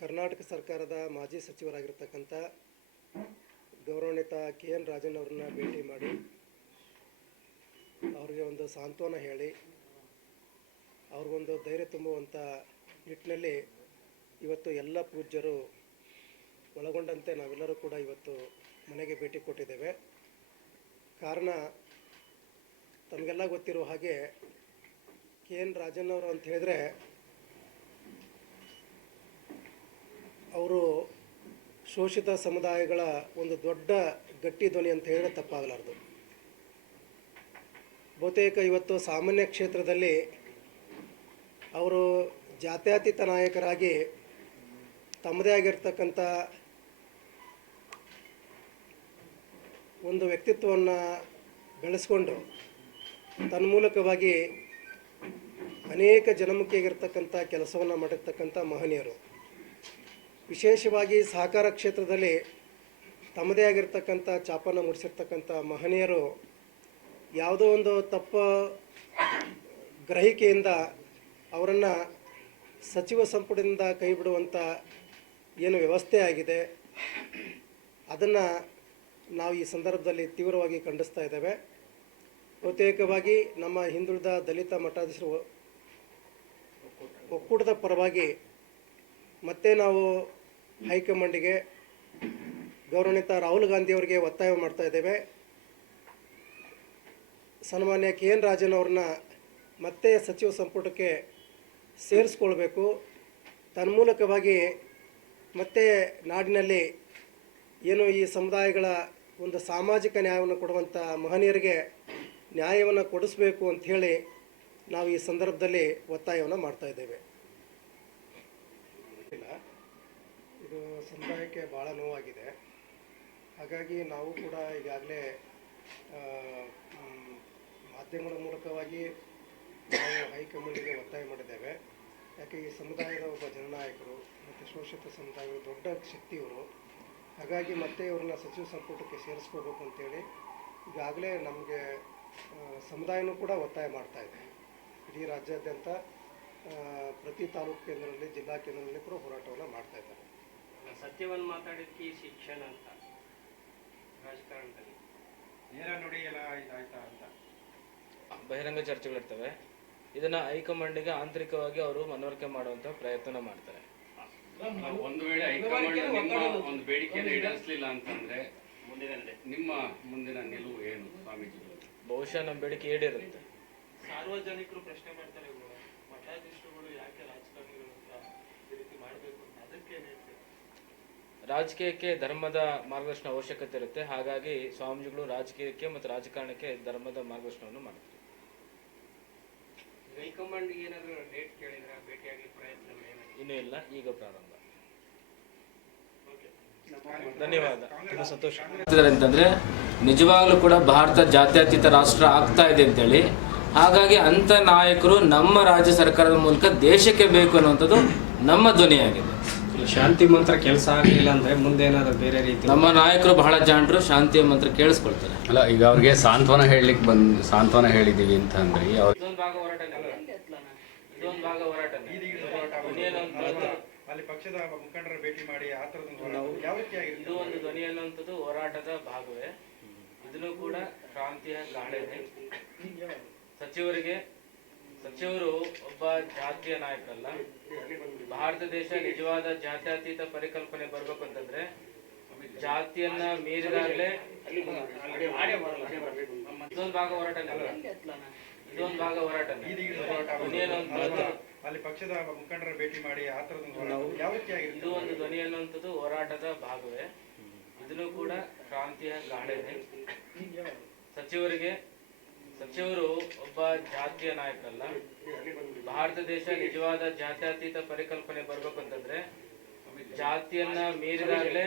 ಕರ್ನಾಟಕ ಸರ್ಕಾರದ ಮಾಜಿ ಸಚಿವರಾಗಿರ್ತಕ್ಕಂಥ ಗೌರವಾನ್ವಿತ ಕೆ ಎನ್ ರಾಜನ್ ಅವ್ರನ್ನ ಭೇಟಿ ಮಾಡಿ ಅವ್ರಿಗೆ ಒಂದು ಸಾಂತ್ವನ ಹೇಳಿ, ಅವ್ರಿಗೊಂದು ಧೈರ್ಯ ತುಂಬುವಂಥ ನಿಟ್ಟಿನಲ್ಲಿ ಇವತ್ತು ಎಲ್ಲ ಪೂಜ್ಯರು ಒಳಗೊಂಡಂತೆ ನಾವೆಲ್ಲರೂ ಕೂಡ ಇವತ್ತು ಮನೆಗೆ ಭೇಟಿ ಕೊಟ್ಟಿದ್ದೇವೆ. ಕಾರಣ ತಮಗೆಲ್ಲ ಗೊತ್ತಿರೋ ಹಾಗೆ ಕೆ ಎನ್ ರಾಜನ್ ಅವರು ಅಂತ ಹೇಳಿದ್ರೆ ಅವರು ಶೋಷಿತ ಸಮುದಾಯಗಳ ಒಂದು ದೊಡ್ಡ ಗಟ್ಟಿ ಧ್ವನಿ ಅಂತ ಹೇಳಿದ್ರೆ ತಪ್ಪಾಗಲಾರ್ದು. ಬಹುತೇಕ ಇವತ್ತು ಸಾಮಾನ್ಯ ಕ್ಷೇತ್ರದಲ್ಲಿ ಅವರು ಜಾತ್ಯತೀತ ನಾಯಕರಾಗಿ ತಮ್ಮದೇ ಆಗಿರ್ತಕ್ಕಂಥ ಒಂದು ವ್ಯಕ್ತಿತ್ವವನ್ನು ಬೆಳೆಸ್ಕೊಂಡು ತನ್ಮೂಲಕವಾಗಿ ಅನೇಕ ಜನಮುಖಿಯಾಗಿರ್ತಕ್ಕಂಥ ಕೆಲಸವನ್ನು ಮಾಡಿರ್ತಕ್ಕಂಥ ಮಹನೀಯರು. ವಿಶೇಷವಾಗಿ ಸಹಕಾರ ಕ್ಷೇತ್ರದಲ್ಲಿ ತಮ್ಮದೇ ಆಗಿರ್ತಕ್ಕಂಥ ಚಾಪನ ಮೂಡಿಸಿರ್ತಕ್ಕಂಥ ಮಹನೀಯರು ಯಾವುದೋ ಒಂದು ತಪ್ಪ ಗ್ರಹಿಕೆಯಿಂದ ಅವರನ್ನು ಸಚಿವ ಸಂಪುಟದಿಂದ ಕೈ ಬಿಡುವಂಥ ಏನು ವ್ಯವಸ್ಥೆ ಆಗಿದೆ, ಅದನ್ನು ನಾವು ಈ ಸಂದರ್ಭದಲ್ಲಿ ತೀವ್ರವಾಗಿ ಖಂಡಿಸ್ತಾ ಇದ್ದೇವೆ. ಪ್ರತ್ಯೇಕವಾಗಿ ನಮ್ಮ ಹಿಂದುಳಿದ ದಲಿತ ಮಠಾಧೀಶರು ಒಕ್ಕೂಟದ ಪರವಾಗಿ ಮತ್ತೆ ನಾವು ಹೈಕಮಾಂಡಿಗೆ ಗೌರವಾನ್ವಿತ ರಾಹುಲ್ ಗಾಂಧಿ ಅವರಿಗೆ ಒತ್ತಾಯ ಮಾಡ್ತಾ ಇದ್ದೇವೆ. ಸನ್ಮಾನ್ಯ ಕೆ ಎನ್ ರಾಜನ್ ಅವ್ರನ್ನ ಮತ್ತೆ ಸಚಿವ ಸಂಪುಟಕ್ಕೆ ಸೇರಿಸ್ಕೊಳ್ಬೇಕು. ತನ್ಮೂಲಕವಾಗಿ ಮತ್ತೆ ನಾಡಿನಲ್ಲಿ ಏನು ಈ ಸಮುದಾಯಗಳ ಒಂದು ಸಾಮಾಜಿಕ ನ್ಯಾಯವನ್ನು ಕೊಡುವಂಥ ಮಹನೀಯರಿಗೆ ನ್ಯಾಯವನ್ನು ಕೊಡಿಸ್ಬೇಕು ಅಂಥೇಳಿ ನಾವು ಈ ಸಂದರ್ಭದಲ್ಲಿ ಒತ್ತಾಯವನ್ನು ಮಾಡ್ತಾ ಇದ್ದೇವೆ ಇಲ್ಲ ಇದು ಸಮುದಾಯಕ್ಕೆ ಭಾಳ ನೋವಾಗಿದೆ. ಹಾಗಾಗಿ ನಾವು ಕೂಡ ಈಗಾಗಲೇ ಮಾಧ್ಯಮಗಳ ಮೂಲಕವಾಗಿ ನಾವು ಹೈಕಮಾಂಡಿಗೆ ಒತ್ತಾಯ ಮಾಡಿದ್ದೇವೆ. ಯಾಕೆ ಈ ಸಮುದಾಯದ ಒಬ್ಬ ಜನನಾಯಕರು ಮತ್ತು ಶೋಷಿತ ಸಮುದಾಯದ ದೊಡ್ಡ ಶಕ್ತಿಯವರು, ಹಾಗಾಗಿ ಮತ್ತೆ ಇವ್ರನ್ನ ಸಚಿವ ಸಂಪುಟಕ್ಕೆ ಸೇರಿಸ್ಕೋಬೇಕು ಅಂತೇಳಿ ಈಗಾಗಲೇ ನಮಗೆ ಸಮುದಾಯನೂ ಕೂಡ ಒತ್ತಾಯ ಮಾಡ್ತಾ ಇದೆ. ಇಡೀ ರಾಜ್ಯಾದ್ಯಂತ ಪ್ರತಿ ತಾಲೂಕು ಕೇಂದ್ರದಲ್ಲಿ ಜಿಲ್ಲಾ ಕೇಂದ್ರದಲ್ಲಿ ಕೂಡ ಹೋರಾಟವನ್ನು ಮಾಡ್ತಾ ಇದ್ದಾರೆ. ಸತ್ಯವನ್ನು ಮಾತಾಡಕ್ಕೆ ಈ ಶಿಕ್ಷಣ ಅಂತ ರಾಜಕಾರಣದಲ್ಲಿ. ನೇರ ನುಡಿಯಲ್ಲ ಇದಾಯ್ತಾ ಅಂತ. ಬಹಿರಂಗ ಚರ್ಚೆಗಳಿರ್ತವೆ. ಇದನ್ನ ಹೈಕಮಾಂಡಿಗೆ ಆಂತರಿಕವಾಗಿ ಅವರು ಮನವರಿಕೆ ಮಾಡುವಂತ ಪ್ರಯತ್ನ ಮಾಡ್ತಾರೆ. ಒಂದು ವೇಳೆ ಹೈಕಮಾಂಡ್ ನಿಮ್ಮ ಒಂದು ಬೇಡಿಕೆಯನ್ನು ಈಡೇರಿಸಲಿಲ್ಲ ಅಂತಂದ್ರೆ ಮುಂದಿನ ನಿಮ್ಮ ಮುಂದಿನ ನಿಲುವು ಏನು ಸ್ವಾಮೀಜಿ? ಬಹುಶಃ ನಮ್ಮ ಬೇಡಿಕೆ ಈಡೇರುತ್ತೆ ಸಾರ್ವಜನಿಕರು ಪ್ರಶ್ನೆ ಮಾಡ್ತಾರೆ. ಮಠಾಧೀಶರುಗಳು ಯಾಕೆ ರಾಜಕಾರಣಿಗಳು ಅಂತ ಈ ರೀತಿ ಮಾಡಬೇಕು ಅಂತ ಅದಕ್ಕೆ ಏನು? ರಾಜಕೀಯಕ್ಕೆ ಧರ್ಮದ ಮಾರ್ಗದರ್ಶನ ಅವಶ್ಯಕತೆ ಇರುತ್ತೆ. ಹಾಗಾಗಿ ಸ್ವಾಮೀಜಿಗಳು ರಾಜಕೀಯಕ್ಕೆ ಮತ್ತು ರಾಜಕಾರಣಕ್ಕೆ ಧರ್ಮದ ಮಾರ್ಗದರ್ಶನವನ್ನು ಮಾಡ್ತಾರೆ. ಹೈಕಮಾಂಡ್ ಏನಾದ್ರು ಡೇಟ್ ಕೇಳಿದ್ರ? ಭೇಟಿಯಾಗಿ ಪ್ರಯತ್ನ ಇನ್ನೂ ಇಲ್ಲ. ಈಗ ಪ್ರಾರಂಭ. ಧನ್ಯವಾದ. ತುಂಬ ಸಂತೋಷ. ಅಂತಂದ್ರೆ ನಿಜವಾಗ್ಲೂ ಕೂಡ ಭಾರತ ಜಾತ್ಯತೀತ ರಾಷ್ಟ್ರ ಆಗ್ತಾ ಇದೆ ಅಂತೇಳಿ. ಹಾಗಾಗಿ ಅಂತ ನಾಯಕರು ನಮ್ಮ ರಾಜ್ಯ ಸರ್ಕಾರದ ಮೂಲಕ ದೇಶಕ್ಕೆ ಬೇಕು ಅನ್ನುವಂಥದ್ದು ನಮ್ಮ ಧ್ವನಿಯಾಗಿದೆ. ಶಾಂತಿ ಮಂತ್ರ ಕೆಲಸ ಆಗಲಿಲ್ಲ ಅಂದ್ರೆ ಮುಂದೆ ಏನಾದ್ರು ಬೇರೆ ರೀತಿ ನಮ್ಮ ನಾಯಕರು ಬಹಳ ಜಾಣರು ಶಾಂತಿಯ ಮಂತ್ರ ಕೇಳಿಸ್ಕೊಳ್ತಾರೆ. ಅಲ್ಲ ಈಗ ಅವ್ರಿಗೆ ಸಾಂತ್ವನ ಹೇಳಲಿಕ್ಕೆ ಬಂದ್ ಸಾಂತ್ವನ ಹೇಳಿದೀವಿ ಅಂತ ಅಂದ್ರೆ ಅವ್ರ ಇದೊಂದು ಭಾಗ ಹೋರಾಟ ಇದೊಂದು ಭಾಗ ಹೋರಾಟ ಅಲ್ಲಿ ಪಕ್ಷದ ಮುಖಂಡರ ಭೇಟಿ ಮಾಡಿ ಆ ಯಾವ ಇದು ಒಂದು ಧ್ವನಿ ಅನ್ನುವಂಥದ್ದು ಹೋರಾಟದ ಭಾಗವೇ. ಇದನ್ನು ಕೂಡ ಕ್ರಾಂತಿಯ ಗಾಳಿದೆ ಸಚಿವರಿಗೆ ಸಚಿವರು ಒಬ್ಬ ಜಾತಿಯ ನಾಯಕರಲ್ಲ ಭಾರತ ದೇಶ ನಿಜವಾದ ಜಾತ್ಯತೀತ ಪರಿಕಲ್ಪನೆ ಬರ್ಬೇಕು ಅಂತಂದ್ರೆ ಜಾತಿಯನ್ನ ಮೀರಿದಾಗಲೇ ಇದೊಂದು ಭಾಗ ಹೋರಾಟ ಇದೊಂದು ಭಾಗ ಹೋರಾಟ ಅಲ್ಲಿ ಪಕ್ಷದ ಮುಖಂಡರ ಭೇಟಿ ಮಾಡಿ ಆ ಇದು ಒಂದು ಧ್ವನಿ ಅನ್ನುವಂಥದ್ದು ಹೋರಾಟದ ಭಾಗವೇ. ಇದನ್ನು ಕೂಡ ಕ್ರಾಂತಿಯ ಗಾಳಿದೆ ಸಚಿವರಿಗೆ ಸಚಿವರು ಒಬ್ಬ ಜಾತಿಯ ನಾಯಕರಲ್ಲ ಭಾರತ ದೇಶ ನಿಜವಾದ ಜಾತ್ಯತೀತ ಪರಿಕಲ್ಪನೆ ಬರ್ಬೇಕಂತಂದ್ರೆ ಜಾತಿಯನ್ನ ಮೀರಿದಾಗಲೇ